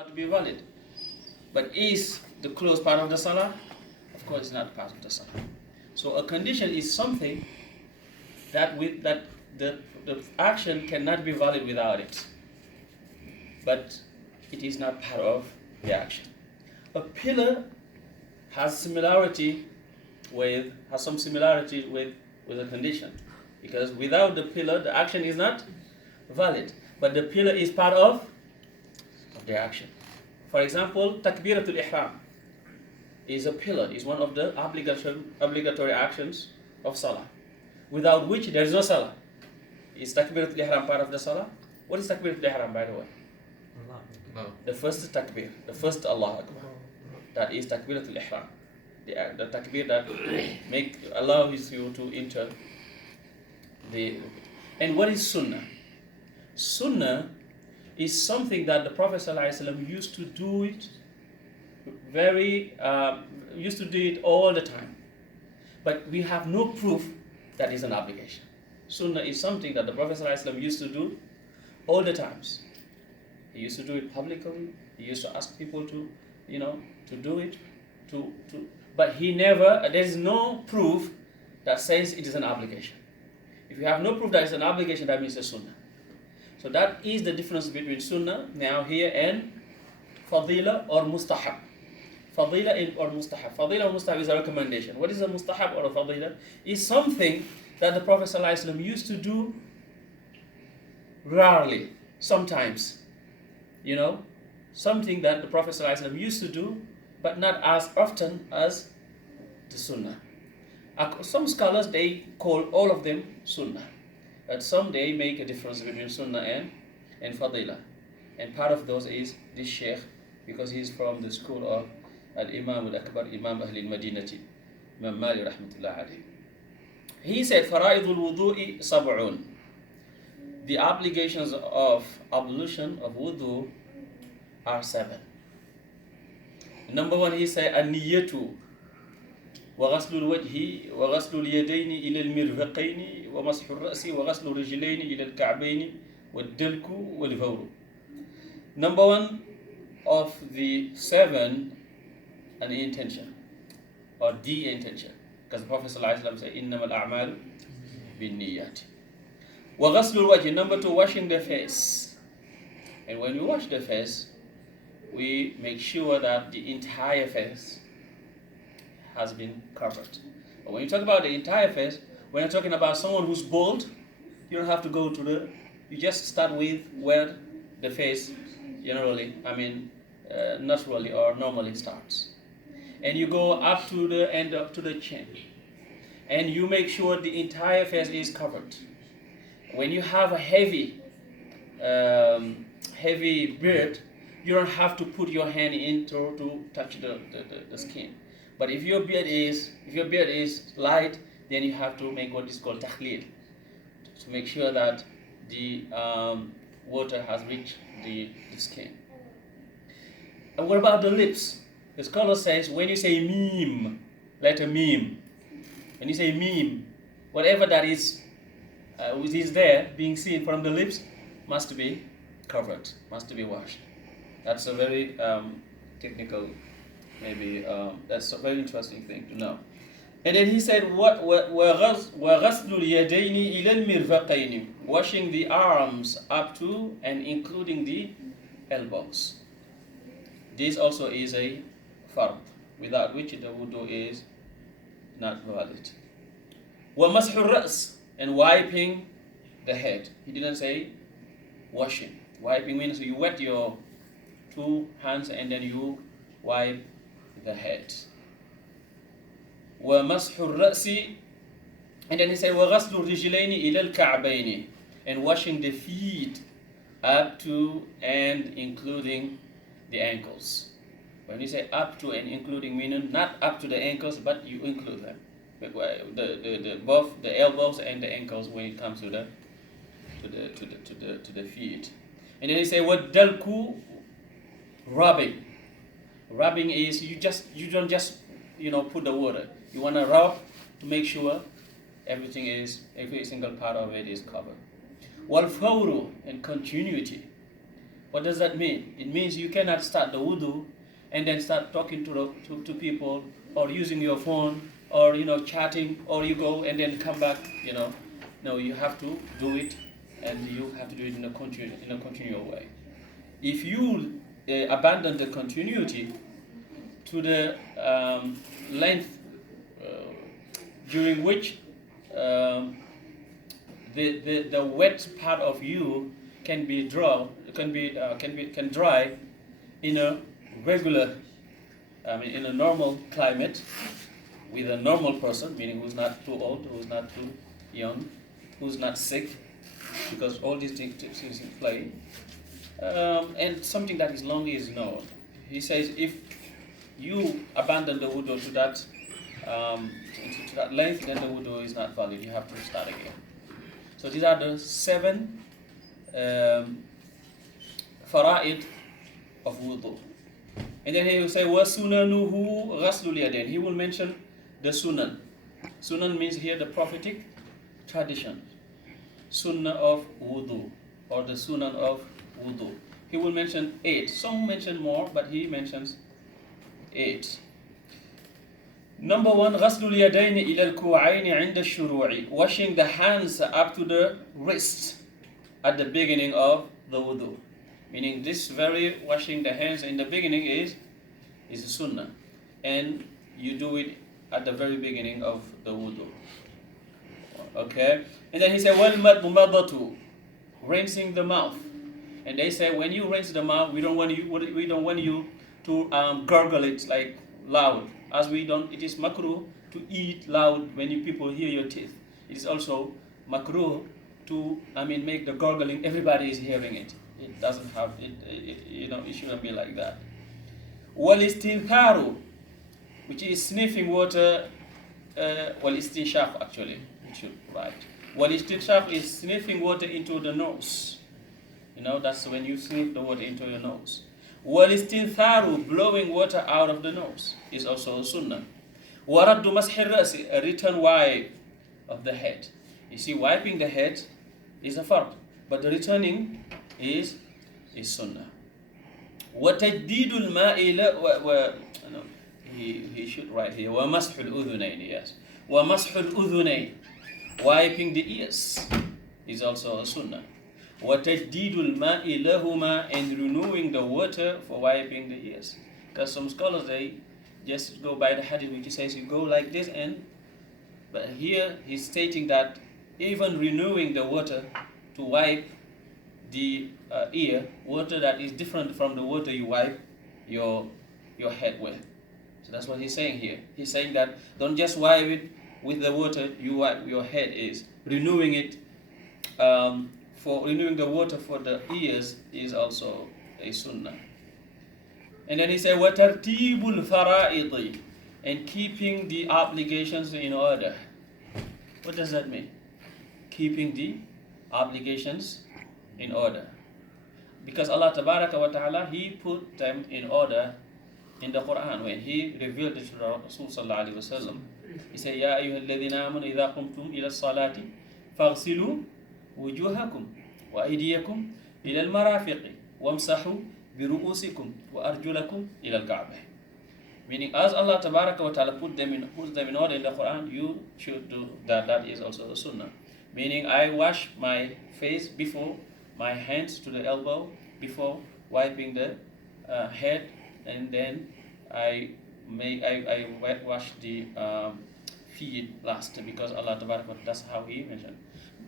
salah to be valid. But is the close part of the salah? Of course, it's not part of the salah. So a condition is something that the action cannot be valid without it. But it is not part of the action. A pillar has some similarity with a condition, because without the pillar, the action is not valid. But the pillar is part of the action. For example, takbiratul ihram is a pillar, is one of the obligatory actions of salah, without which there is no salah. Is takbiratul ihram part of the salah? What is takbiratul ihram, by the way? No. The first takbir, the first Allah Akbar. That is takbiratul ihram. The takbir that allows you to enter the. And what is sunnah? Sunnah is something that the Prophet ﷺ used to do it all the time. But we have no proof that is an obligation. Sunnah is something that the Prophet ﷺ used to do all the times. He used to do it publicly. He used to ask people to do it. But there is no proof that says it is an obligation. If you have no proof that it's an obligation, that means it's a sunnah. So that is the difference between sunnah now here and fadila or mustahab. Fadila or mustahab. Fadila or mustahab is a recommendation. What is a mustahab or a fadila? It's something that the Prophet ﷺ used to do rarely, sometimes. Something that the Prophet ﷺ used to do, but not as often as the sunnah. Some scholars, they call all of them sunnah. But some, they make a difference between sunnah and fadila. And part of those is this sheikh, because he is from the school of Al-Imam Al-Akbar, Imam Ahl al-Madinati, Imam Mali rahmatullah alayhi. He said, Fara'idul wudu'i sab'un. The obligations of ablution, of wudu, are 7. Number 1, he said, An-niyatu وغسل الوجه وغسل اليدين إلى المرفقين ومسح الرأس وغسل الرجلين إلى الكعبين والدلك والفور. Number 1 of the 7, an intention or the intention, because the Prophet ﷺ said, إنما الأعمال بالنيات. وغسل الوجه. Number 2, washing the face. And when we wash the face, we make sure that the entire face has been covered. But when you talk about the entire face, when you're talking about someone who's bald, you don't have to go to you just start with where the face naturally or normally starts. And you go up to the end to the chin. And you make sure the entire face is covered. When you have a heavy beard, you don't have to put your hand in to touch the skin. But if your beard is light, then you have to make what is called takhleel, to make sure that the water has reached the skin. And what about the lips? The scholar says when you say meme, letter meme, when you say meme, whatever that is there being seen from the lips must be covered, must be washed. That's a very technical. Maybe that's a very interesting thing to know. And then he said, وَغَسْلُ الْيَدَيْنِ إِلَى الْمِرْفَقَيْنِ, washing the arms up to and including the elbows. This also is a fard, without which the wudu is not valid. وَمَسْحُ الرَّأْسِ, and wiping the head. He didn't say washing. Wiping means you wet your 2 hands and then you wipe the head. وَمَسْحُ الرَّأْسِ, and then he said وَغَسْلُ الرِّجْلَيْنِ إِلَى الْكَعْبَيْنِ, and washing the feet up to and including the ankles. When you say up to and including, meaning not up to the ankles, but you include them. Both the elbows and the ankles when it comes to the feet. And then he say وَالدَّلْكُ, rubbing. Rubbing is you don't just put the water. You want to rub to make sure every single part of it is covered. Wal fawru, and continuity. What does that mean? It means you cannot start the wudu and then start talking to people, or using your phone, or chatting, or you go and then come back. No, you have to do it, and you have to do it in a continual way. If you abandon the continuity to the length during which the wet part of you can dry in a regular, in a normal climate, with a normal person, meaning who's not too old, who's not too young, who's not sick, because all these things in play. And something that is long is no. He says if you abandon the wudu to that length, then the wudu is not valid. You have to start again. So these are the 7 fara'id of wudu. And then he will say, وَسُنَنُهُ غَسْلُ الْيَدَيْنِ. He will mention the sunan. Sunan means here the prophetic tradition. Sunnah of wudu, or the sunan of wudu. He will mention 8. Some mention more, but he mentions 8. Number 1, غسل اليدين إلى الكوعين عند الشروع. Washing the hands up to the wrist at the beginning of the wudu. Meaning this very washing the hands in the beginning is a sunnah. And you do it at the very beginning of the wudu. Okay? And then he said, وَالْمَضْمَضَةُ, rinsing the mouth. And they say when you rinse the mouth, we don't want you to gargle it like loud. As we don't, it is makruh to eat loud when people hear your teeth. It is also makruh to make the gargling. Everybody is hearing it. It doesn't have it. It shouldn't be like that. Wal-istinharu, which is sniffing water. Wal-istinshaq, actually, it should write. Wal-istinshaq is sniffing water into the nose. That's when you sniff the water into your nose. Wal-istintharu, blowing water out of the nose, is also a sunnah. Waraddu mashir rasi, a return wipe of the head. You see, wiping the head is a fard, but the returning is sunnah. وَتَجْدِيدُ الْمَاءِ he should write here, وَمَسْحُ الْأُذُنَيْنِ, yes. وَمَسْحُ الْأُذُنَيْنِ, wiping the ears is also a sunnah. وَتَجْدِيدُ الْمَاءِ لَهُمَا, and renewing the water for wiping the ears. Because some scholars, they just go by the hadith which says you go like this, but here he's stating that even renewing the water to wipe the ear, water that is different from the water you wipe your head with. So that's what he's saying here. He's saying that don't just wipe it with the water you wipe your head is. Renewing it, for renewing the water for the ears is also a sunnah. And then he said, وَتَرْتِيبُ الْفَرَائِضِ, and keeping the obligations in order. What does that mean? Keeping the obligations in order. Because Allah Tabaraka wa Ta'ala, He put them in order in the Quran when He revealed it to the Rasul Sallallahu Alaihi Wasallam. He said, يَا أَيُّهَا الَّذِينَ آمَنُوا إِذَا قُمْتُمْ إِلَى الصَّلَاةِ فَاغْسِلُوا وُجُوهَكُمْ وَأَيْدِيَكُمْ إِلَى الْمَرَافِقِ وَامْسَحُوا بِرُؤُوسِكُمْ وَأَرْجُلَكُمْ إِلَى الْكَعْبَةِ. Meaning, as Allah Tabaraka wa Ta'ala puts them in order in the Quran, you should do that. That is also a sunnah. Meaning, I wash my face before, my hands to the elbow before wiping the head, and then I wash the feet last, because Allah Tabaraka wa Ta'ala, that's how He mentioned.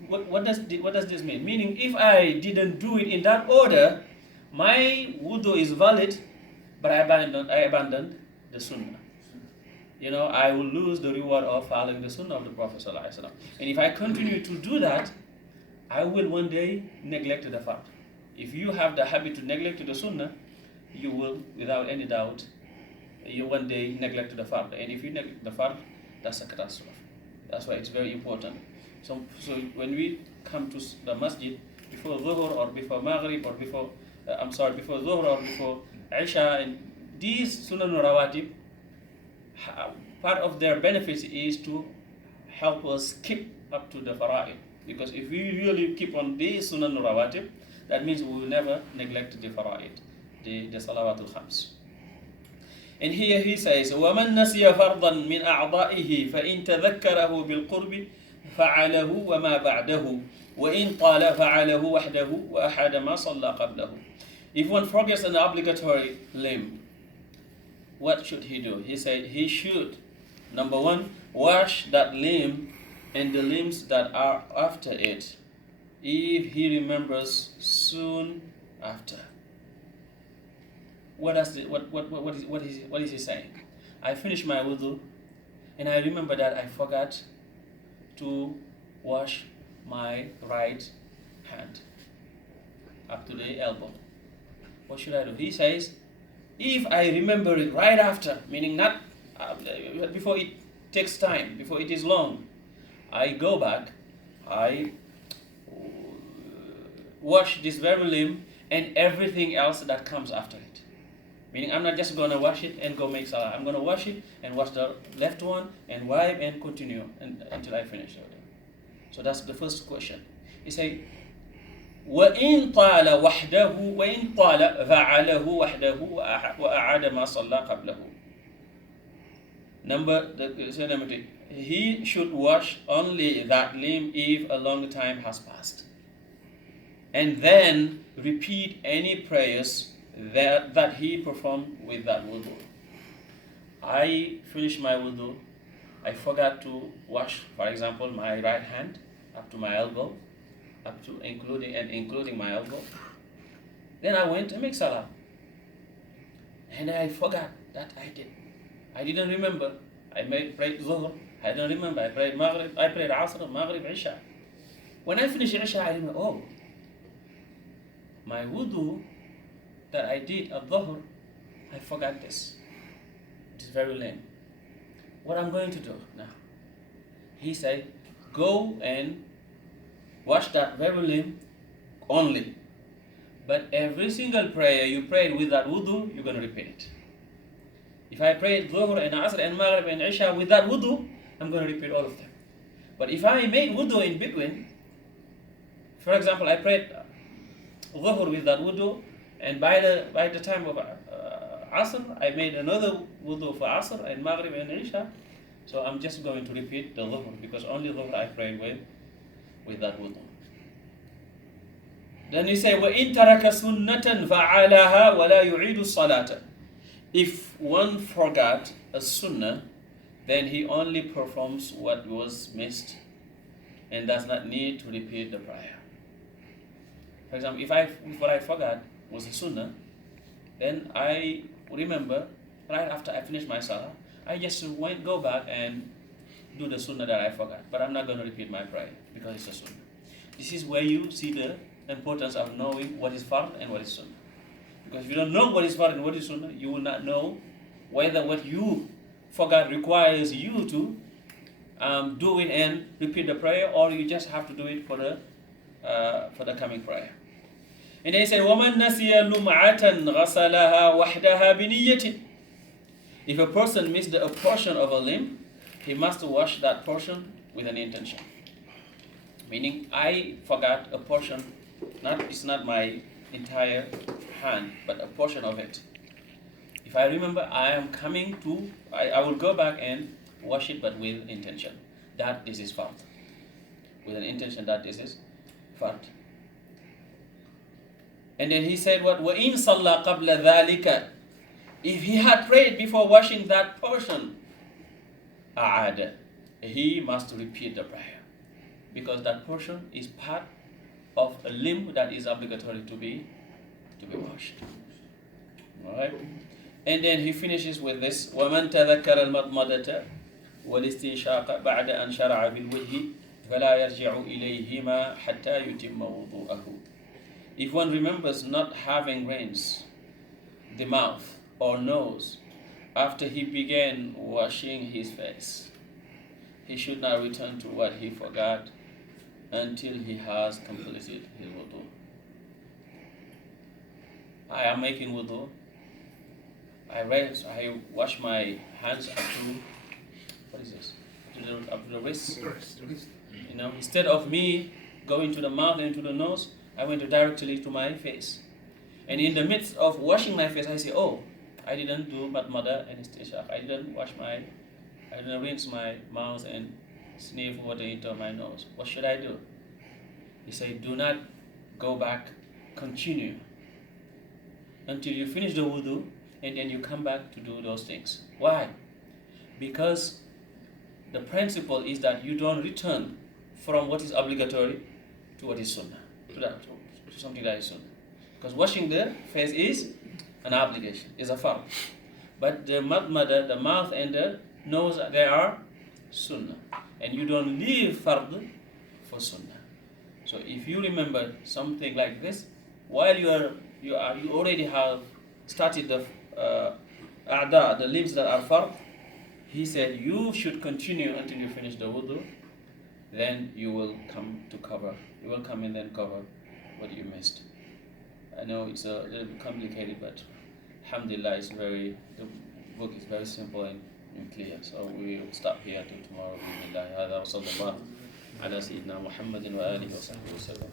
What does this mean? Meaning, if I didn't do it in that order, my wudu is valid, but I abandoned the sunnah. I will lose the reward of following the sunnah of the Prophet ﷺ. And if I continue to do that, I will one day neglect the fard. If you have the habit to neglect the sunnah, you will, without any doubt, you one day neglect the fard. And if you neglect the fard, that's a catastrophe. That's why it's very important. So when we come to the masjid before Dhuhr or before Maghrib or before Dhuhr or before Isha, and these Sunan Rawatib, part of their benefits is to help us keep up to the fara'id. Because if we really keep on these Sunan Rawatib, That means we will never neglect the fara'id, the salawatul khams. And here he says, وَمَنْ نَسِيَ فَرْضًا مِنْ أَعْضَائِهِ فَإِنْ تَذَكَّرَهُ بِالْقُرْبِ فَعَلَهُ وَمَا بَعْدَهُ وَإِنْ طَالَ فَعَلَهُ وَحْدَهُ وَأَحَدَ مَا صَلَّى قَبْلَهُ. If one forgets an obligatory limb, what should he do? He said he should, number one, wash that limb and the limbs that are after it, if he remembers soon after. What is he saying? I finished my wudu and I remember that I forgot to wash my right hand up to the elbow. What should I do? He says, if I remember it right after, meaning not before it takes time, before it is long, I go back, I wash this very limb and everything else that comes after it. Meaning I'm not just going to wash it and go make salah. I'm going to wash it and wash the left one and wipe and continue until I finish it. So that's the first question. He say, وَإِن طَالَ وَحْدَهُ وَإِن طَالَ فَعَلَهُ وَحْدَهُ وَأَعَادَ مَا صَلَّى قَبْلَهُ. Number 2, he should wash only that limb if a long time has passed. And then repeat any prayers that he performed with that wudu. I finished my wudu, I forgot to wash, for example, my right hand up to my elbow, up to including my elbow. Then I went to make salah. And I forgot that I didn't remember. I prayed Zuhr, I don't remember. I prayed Maghrib, I prayed Asr, Maghrib, Isha. When I finished Isha, I remember, oh, my wudu that I did at Dhuhr, I forgot this. It is very lame. What I'm going to do now? He said, go and wash that very limb only. But every single prayer you prayed with that wudu, you're going to repeat it. If I prayed Dhuhr and Asr and Maghrib and Isha with that wudu, I'm going to repeat all of them. But if I made wudu in between, for example, I prayed Dhuhr with that wudu, and by the time of Asr, I made another wudu for Asr and Maghrib and Isha, so I'm just going to repeat the Dhuhr, because only Dhuhr I prayed with that wudu. Then he say, وَإِن تَرَكَ سُنَّةً فَعَلَهَا وَلَا يُعِيدُ الصَّلَاةَ. If one forgot a sunnah, then he only performs what was missed and does not need to repeat the prayer. For example, if what I forgot was a sunnah, then I remember right after I finish my salah, I just go back and do the sunnah that I forgot. But I'm not going to repeat my prayer because it's a sunnah. This is where you see the importance of knowing what is fard and what is sunnah. Because if you don't know what is fard and what is sunnah, you will not know whether what you forgot requires you to do it and repeat the prayer, or you just have to do it for the coming prayer. And they say, وَمَنْ نَسِيَ لُمْعَةً غَسَلَهَا وَحْدَهَا بِنِيَّةٍ. If a person missed a portion of a limb, he must wash that portion with an intention. Meaning, I forgot a portion, it's not my entire hand, but a portion of it. If I remember, I will go back and wash it, but with intention that this is fard. With an intention that this is fard. And then he said, what? وَإِن صَلَّى قَبْلَ ذَلِكَ. If he had prayed before washing that portion, أَعَادَ. He must repeat the prayer. Because that portion is part of a limb that is obligatory to be washed. Alright? And then he finishes with this, وَمَنْ تَذَكَّرَ الْمَضْمَضَةَ وَالِاسْتِنْشَاقَ بَعْدَ أَنْ شَرَعَ بِالْوُجْهِ فَلَا يَرْجِعُ إِلَيْهِمَا حَتَّى يُتِمَّ وُضُوءَهُ. If one remembers not having rinsed the mouth or nose after he began washing his face, he should not return to what he forgot until he has completed his wudu. I am making wudu. I wash my hands up to, what is this? Up to the wrist. Instead of me going to the mouth and to the nose, I went directly to my face. And in the midst of washing my face, I say, oh, I didn't do mother and istinshaq. I didn't rinse my mouth and sniff water into my nose. What should I do? He said, do not go back, continue until you finish the wudu, and then you come back to do those things. Why? Because the principle is that you don't return from what is obligatory to what is sunnah, to something that is sunnah. Because washing the face is an obligation, is a fard. But the mother, the mouth and the nose, they are sunnah. And you don't leave fard for sunnah. So if you remember something like this, while you already have started the the limbs that are fard, he said you should continue until you finish the wudu. Then you will come to cover. You will come and then cover what you missed. I know it's a little bit complicated, but alhamdulillah, the book is very simple and clear. So we will stop here till tomorrow. هذا وصلى الله على سيدنا محمد وآله وصحبه وسلم.